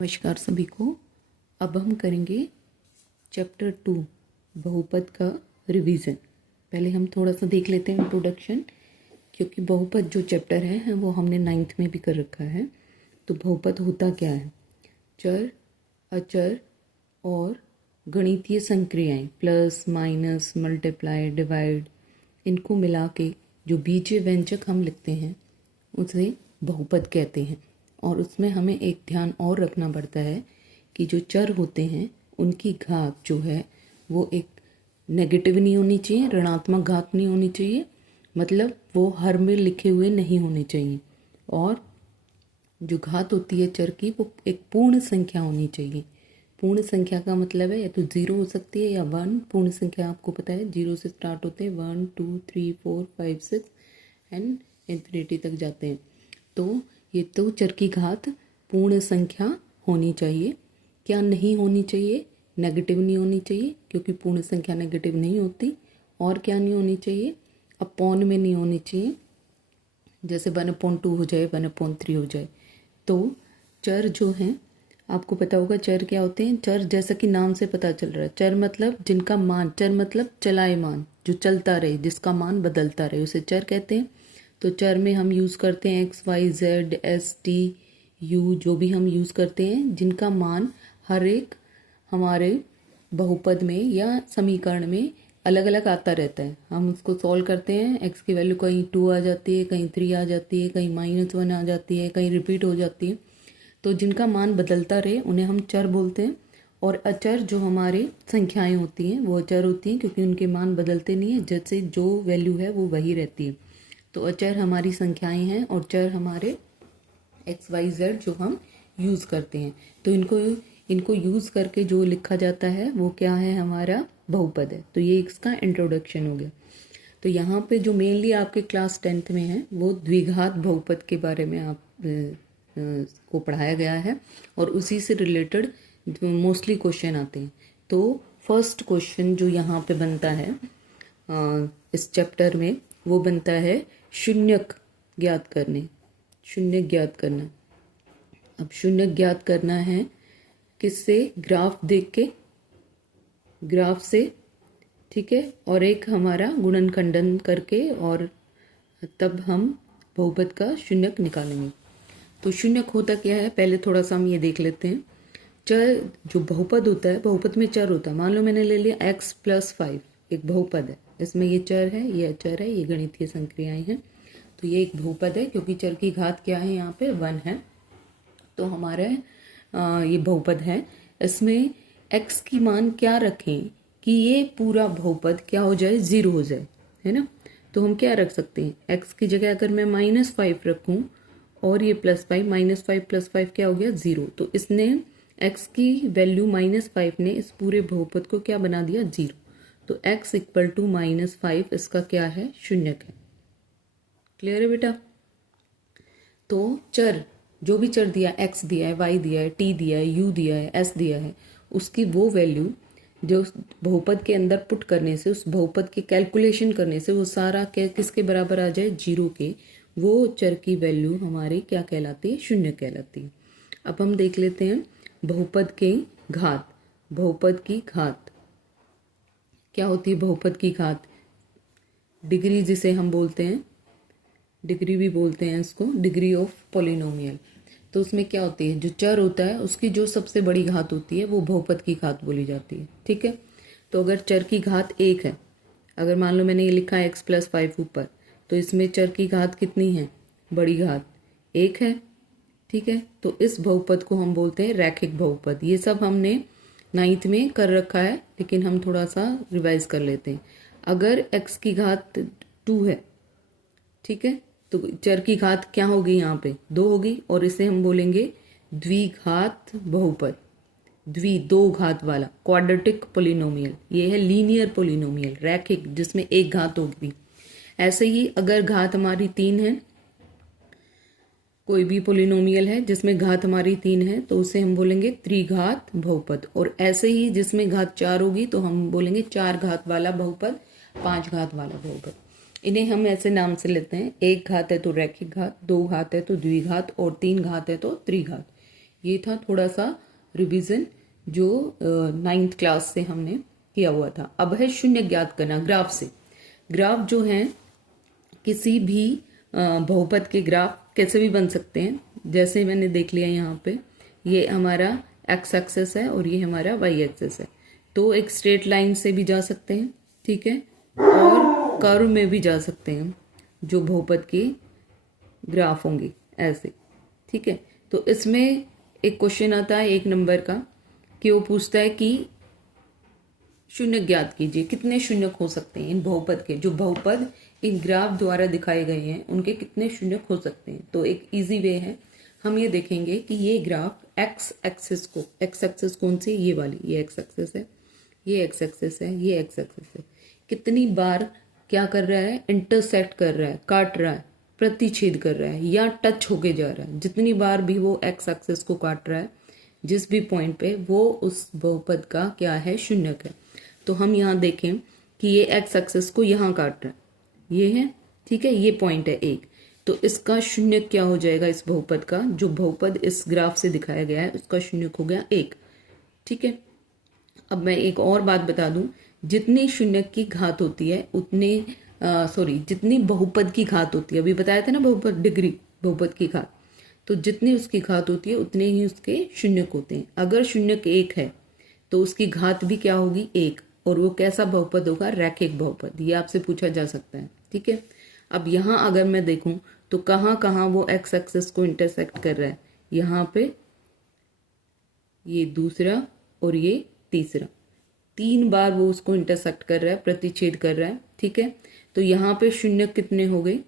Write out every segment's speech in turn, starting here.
नमस्कार सभी को। अब हम करेंगे चैप्टर 2 बहुपद का रिवीजन। पहले हम थोड़ा सा देख लेते हैं इंट्रोडक्शन, क्योंकि बहुपद जो चैप्टर है वो हमने 9th में भी कर रखा है। तो बहुपद होता क्या है? चर, अचर और गणितीय संक्रियाएं प्लस माइनस मल्टीप्लाई डिवाइड, इनको मिला के जो बीजीय व्यंजक हम लिखते हैं उसे बहुपद कहते हैं। और उसमें हमें एक ध्यान और रखना पड़ता है कि जो चर होते हैं उनकी घात जो है वो एक नेगेटिव नहीं होनी चाहिए, ऋणात्मक घात नहीं होनी चाहिए, मतलब वो हर में लिखे हुए नहीं होने चाहिए। और जो घात होती है चर की वो एक पूर्ण संख्या होनी चाहिए। पूर्ण संख्या का मतलब है या तो 0 हो सकती है या 1। पूर्ण संख्या आपको पता है 0 से स्टार्ट होते हैं, 1 2 3 4 5 6 एंड इन्फिनिटी तक जाते हैं। तो ये तो चर की घात पूर्ण संख्या होनी चाहिए। क्या नहीं होनी चाहिए? नेगेटिव नहीं होनी चाहिए, क्योंकि पूर्ण संख्या नेगेटिव नहीं होती। और क्या नहीं होनी चाहिए? अपॉन में नहीं होनी चाहिए, जैसे 1/2 हो जाए, 1/3 हो जाए। तो चर जो हैं आपको पता होगा चर क्या होते हैं। चर जैसा कि नाम से पता चल रहा है, चर मतलब जिनका मान, चर मतलब चलायमान, जो चलता रहे, जिसका मान बदलता रहे, उसे चर कहते हैं। तो चर में हम यूज़ करते हैं X Y Z S T U, जो भी हम यूज़ करते हैं जिनका मान हर एक हमारे बहुपद में या समीकरण में अलग अलग आता रहता है। हम उसको सॉल्व करते हैं, एक्स की वैल्यू कहीं 2 आ जाती है, कहीं 3 आ जाती है, कहीं -1 आ जाती है, कहीं रिपीट हो जाती है। तो जिनका मान बदलता रहे उन्हें हम चर बोलते हैं। और अचर जो हमारे संख्याएं होती हैं वो अचर होती हैं, क्योंकि उनके मान बदलते नहीं है, जैसे जो वैल्यू है वो वही रहती है। तो अचर हमारी संख्याएं हैं और चर हमारे एक्स वाई जेड जो हम यूज़ करते हैं। तो इनको यूज़ करके जो लिखा जाता है वो क्या है? हमारा बहुपद है। तो ये इसका इंट्रोडक्शन हो गया। तो यहाँ पे जो मेनली आपके क्लास 10th में है वो द्विघात बहुपद के बारे में आप को पढ़ाया गया है, और उसी से रिलेटेड मोस्टली क्वेश्चन आते हैं। तो फर्स्ट क्वेश्चन जो यहाँ पे बनता है इस चैप्टर में, वो बनता है शून्यक ज्ञात करने, शून्य ज्ञात करना। अब शून्य ज्ञात करना है किससे? ग्राफ देख के, ग्राफ से, ठीक है। और एक हमारा गुणन खंडन करके, और तब हम बहुपद का शून्यक निकालेंगे। तो शून्यक होता क्या है पहले थोड़ा सा हम ये देख लेते हैं। चर जो बहुपद होता है, बहुपद में चर होता है। मान लो मैंने ले लिया x + 5, एक बहुपद है, इसमें ये चर है, ये अचर है, ये गणितीय संक्रियाएं हैं। तो ये एक बहुपद है, क्योंकि चर की घात क्या है? यहाँ पे 1 है। तो हमारा ये बहुपद है। इसमें x की मान क्या रखें कि ये पूरा बहुपद क्या हो जाए? 0 हो जाए, है ना। तो हम क्या रख सकते हैं? x की जगह अगर मैं -5 रखूं और ये +5, -5 + 5 क्या हो गया? 0। तो इसने x की वैल्यू -5 ने इस पूरे बहुपद को क्या बना दिया? 0। तो x = -5 इसका क्या है? शून्यक है। क्लियर है बेटा? तो चर, जो भी चर दिया, x दिया है, y दिया है, t दिया है, u दिया है, s दिया है, उसकी वो वैल्यू जो बहुपद के अंदर पुट करने से, उस बहुपद के कैलकुलेशन करने से वो सारा किसके बराबर आ जाए? 0 के। वो चर की वैल्यू हमारी क्या कहलाती है? शून्य कहलाती है। अब हम देख लेते हैं बहुपद के घात। बहुपद की घात क्या होती है? बहुपद की घात डिग्री, जिसे हम बोलते हैं, डिग्री भी बोलते हैं इसको, डिग्री ऑफ पॉलिनोमियल। तो उसमें क्या होती है? जो चर होता है उसकी जो सबसे बड़ी घात होती है वो बहुपद की घात बोली जाती है, ठीक है। तो अगर चर की घात 1 है, अगर मान लो मैंने ये लिखा है x + 5 ऊपर, तो इसमें चर की घात कितनी है? बड़ी घात 1 है, ठीक है। तो इस बहुपद को हम बोलते हैं रैखिक बहुपद। ये सब हमने 9th में कर रखा है, लेकिन हम थोड़ा सा रिवाइज कर लेते हैं। अगर x की घात 2 है, ठीक है, तो चर की घात क्या होगी? यहाँ पे 2 होगी, और इसे हम बोलेंगे द्विघात बहुपद। दो घात वाला क्वाड्रेटिक पोलिनोमियल। ये है लीनियर पोलिनोमियल, रैखिक, जिसमें एक घात होगी। ऐसे ही अगर घात हमारी 3 है, कोई भी पोलिनोमियल है जिसमें घात हमारी 3 है, तो उसे हम बोलेंगे त्रिघात बहुपद। और ऐसे ही जिसमें घात 4 होगी तो हम बोलेंगे 4 घात वाला बहुपद, 5 घात वाला बहुपद। इन्हें हम ऐसे नाम से लेते हैं, 1 घात है तो रैखिक घात, 2 घात है तो द्विघात, और 3 घात है तो त्रिघात। ये था थोड़ा सा रिवीजन जो 9th क्लास से हमने किया हुआ था। अब है शून्य ज्ञात करना ग्राफ से। ग्राफ जो है किसी भी बहुपद के ग्राफ कैसे भी बन सकते हैं। जैसे मैंने देख लिया यहाँ पे, ये हमारा एक्स एक्सेस है और ये हमारा वाई एक्सेस है। तो एक स्ट्रेट लाइन से भी जा सकते हैं, ठीक है, और कर्व में भी जा सकते हैं जो बहुपद के ग्राफ होंगे ऐसे, ठीक है। तो इसमें एक क्वेश्चन आता है 1 नंबर का कि वो पूछता है कि शून्य ज्ञात कीजिए, कितने शून्यक हो सकते हैं इन बहुपद के। जो बहुपद इन ग्राफ द्वारा दिखाए गए हैं उनके कितने शून्यक हो सकते हैं। तो एक इजी वे है, हम ये देखेंगे कि ये ग्राफ एक्स एक्सिस कौन सी, ये वाली, ये एक्स एक्सिस है, ये एक्स एक्सिस है, ये एक्स एक्सिस है, कितनी बार क्या कर रहा है, इंटरसेक्ट कर रहा है, काट रहा है, प्रतिच्छेद कर रहा है या टच होके जा रहा है। जितनी बार भी वो एक्स एक्सिस को काट रहा है जिस भी पॉइंट पे, वो उस बहुपद का क्या है, शून्यक है। तो हम यहाँ देखें कि ये एक्स एक्सिस को यहाँ काट रहा है, ये है, ठीक है, ये पॉइंट है 1। तो इसका शून्यक क्या हो जाएगा इस बहुपद का, जो बहुपद इस ग्राफ से दिखाया गया है उसका शून्यक हो गया 1, ठीक है। अब मैं एक और बात बता दूं, जितनी शून्यक की घात होती है उतने जितनी बहुपद की घात होती है, अभी बताया था ना बहुपद डिग्री, बहुपद की घात, तो जितनी उसकी घात होती है उतने ही उसके शून्यक होते हैं। अगर शून्यक 1 है तो उसकी घात भी क्या होगी, 1, और वो कैसा बहुपद होगा, रैखिक बहुपद। ये आपसे पूछा जा सकता है, ठीक है। अब यहाँ अगर मैं देखूं तो कहाँ कहाँ वो एक्स एक्सिस को इंटरसेक्ट कर रहा है, यहाँ पे ये दूसरा और ये तीसरा, 3 बार वो उसको इंटरसेक्ट कर रहा है, प्रतिच्छेद कर रहा है, ठीक है। तो यहाँ पे शून्यक कितने हो गए,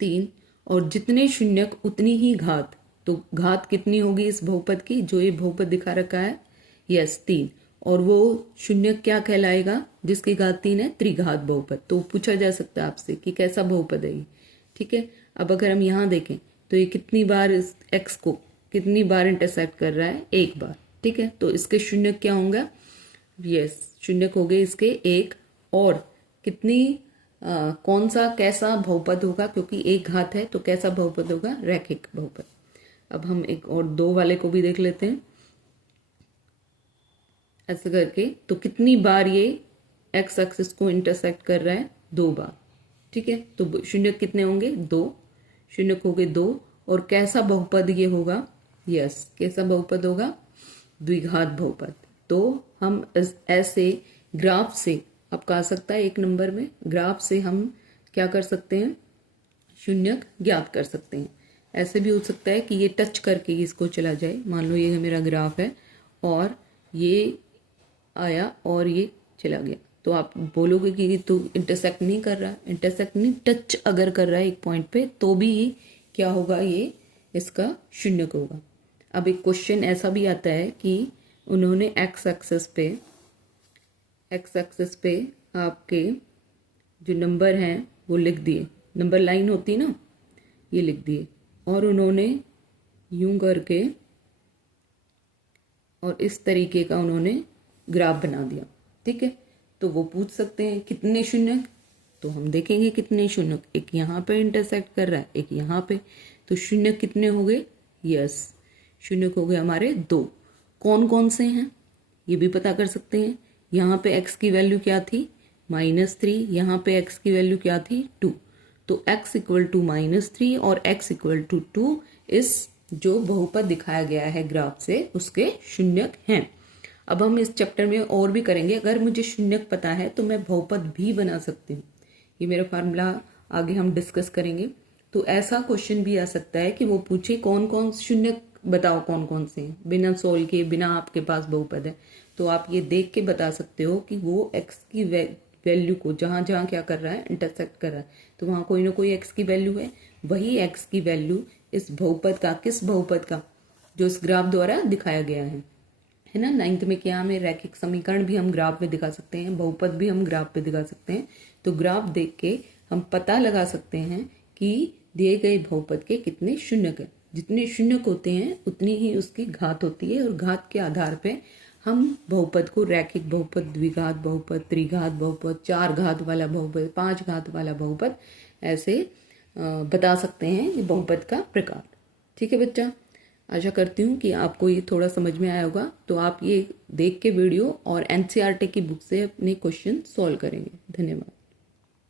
3, और जितने शून्यक उतनी ही घात। तो घात कितनी होगी इस बहुपद की, जो ये बहुपद दिखा रखा है, यस 3, और वो शून्यक क्या कहलाएगा, जिसकी घात 3 है, त्रिघात बहुपद। तो पूछा जा सकता है आपसे कि कैसा बहुपद है ये, ठीक है। अब अगर हम यहाँ देखें तो ये कितनी बार इस एक्स को कितनी बार इंटरसेक्ट कर रहा है, 1 बार, ठीक है। तो इसके शून्यक क्या होंगे, यस शून्यक हो गए इसके 1, और कितनी कौन सा कैसा बहुपद होगा, क्योंकि 1 घात है तो कैसा बहुपद होगा, रैखिक बहुपद। अब हम एक और 2 वाले को भी देख लेते हैं ऐसे करके। तो कितनी बार ये एक्स एक्सिस को इंटरसेक्ट कर रहा है, 2 बार, ठीक है। तो शून्यक कितने होंगे, 2, शून्यक हो गए 2, और कैसा बहुपद ये होगा, यस कैसा बहुपद होगा, द्विघात बहुपद। तो हम ऐसे ग्राफ से, अब कहा सकता है 1 नंबर में, ग्राफ से हम क्या कर सकते हैं, शून्यक ज्ञात कर सकते हैं। ऐसे भी हो सकता है कि ये टच करके इसको चला जाए, मान लो ये मेरा ग्राफ है और ये आया और ये चला गया, तो आप बोलोगे कि तो इंटरसेक्ट नहीं कर रहा, इंटरसेक्ट नहीं, टच अगर कर रहा है एक पॉइंट पे तो भी क्या होगा, ये इसका शून्यक होगा। अब एक क्वेश्चन ऐसा भी आता है कि उन्होंने एक्स एक्सिस पे आपके जो नंबर हैं वो लिख दिए, नंबर लाइन होती ना, ये लिख दिए, और उन्होंने यूं करके और इस तरीके का उन्होंने ग्राफ बना दिया, ठीक है। तो वो पूछ सकते हैं कितने शून्यक, तो हम देखेंगे कितने शून्यक, एक यहाँ पे इंटरसेक्ट कर रहा है, एक यहाँ पे, तो शून्यक कितने हो गए, यस शून्यक हो गए हमारे 2। कौन कौन से हैं ये भी पता कर सकते हैं। यहाँ पे x की वैल्यू क्या थी, -3, यहाँ पे x की वैल्यू क्या थी, 2, तो x इक्वल टू -3 और x इक्वल टू 2 इस जो बहुपद दिखाया गया है ग्राफ से उसके शून्यक हैं। अब हम इस चैप्टर में और भी करेंगे, अगर मुझे शून्यक पता है तो मैं बहुपद भी बना सकती हूँ, ये मेरा फार्मूला आगे हम डिस्कस करेंगे। तो ऐसा क्वेश्चन भी आ सकता है कि वो पूछे कौन कौन शून्यक बताओ, कौन कौन से हैं, बिना सोल्व के, बिना आपके पास बहुपद है, तो आप ये देख के बता सकते हो कि वो x की वैल्यू को जहां जहां क्या कर रहा है, इंटरसेक्ट कर रहा है, तो वहां कोई ना कोई x की वैल्यू है, वही x की वैल्यू इस बहुपद का, किस बहुपद का, जो इस ग्राफ द्वारा दिखाया गया है ना। 9th में क्या, हमें रैखिक समीकरण भी हम ग्राफ में दिखा सकते हैं, बहुपद भी हम ग्राफ पे दिखा सकते हैं। तो ग्राफ देख के हम पता लगा सकते हैं कि दिए गए बहुपद के कितने शून्यक है। जितने शून्यक होते हैं उतनी ही उसकी घात होती है, और घात के आधार पे हम बहुपद को रैखिक बहुपद, द्विघात बहुपद, त्रिघात बहुपद, 4 घात वाला बहुपद, 5 घात वाला बहुपद ऐसे बता सकते हैं ये बहुपद का प्रकार, ठीक है बच्चा। आशा करती हूँ कि आपको ये थोड़ा समझ में आया होगा। तो आप ये देख के वीडियो और एनसीईआरटी की बुक से अपने क्वेश्चन सॉल्व करेंगे। धन्यवाद।